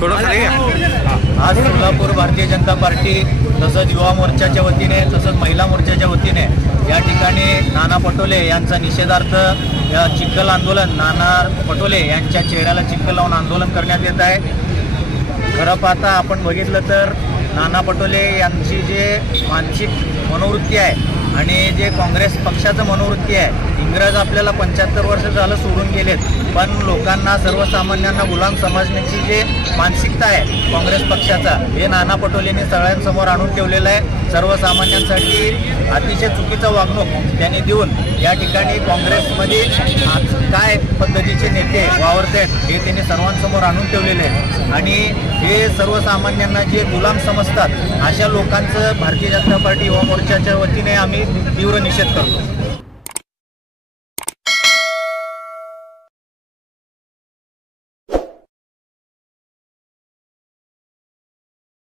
आज सोलापूर भारतीय जनता पार्टी तसंच युवा मोर्चाच्या वतीने तसंच महिला मोर्चाच्या वतीने या ठिकाणी नाना पटोले यांचा निषेधार्थ चिखल आंदोलन, नाना पटोले यांच्या चेहऱ्याला चिखल लावून आंदोलन करण्यात येत आहे। खरं पाहता आपण बघितलं तर नाना पटोले यांची जे मानसिक मनोवृत्ती आहे आणि जे काँग्रेस पक्षाचं मनोवृत्ती आहे, इंग्रज आपल्याला 75 वर्ष झालं सोडून गेलेत, पण लोकांना सर्वसामान्यांना गुलाम समजण्याची जे मानसिकता आहे काँग्रेस पक्षाचा, हे नाना पटोलेंनी सगळ्यांसमोर आणून ठेवलेलं आहे। सर्वसामान्यांसाठी अतिशय चुकीचं वागणूक त्यांनी देऊन या ठिकाणी काँग्रेसमध्ये काय पद्धतीचे नेते वावरत आहेत हे त्यांनी सर्वांसमोर आणून ठेवलेले आहे आणि हे सर्वसामान्यांना जे गुलाम समजतात अशा लोकांचं भारतीय जनता पार्टी युवा मोर्चाच्या वतीने आम्ही तीव्र निषेध करतो।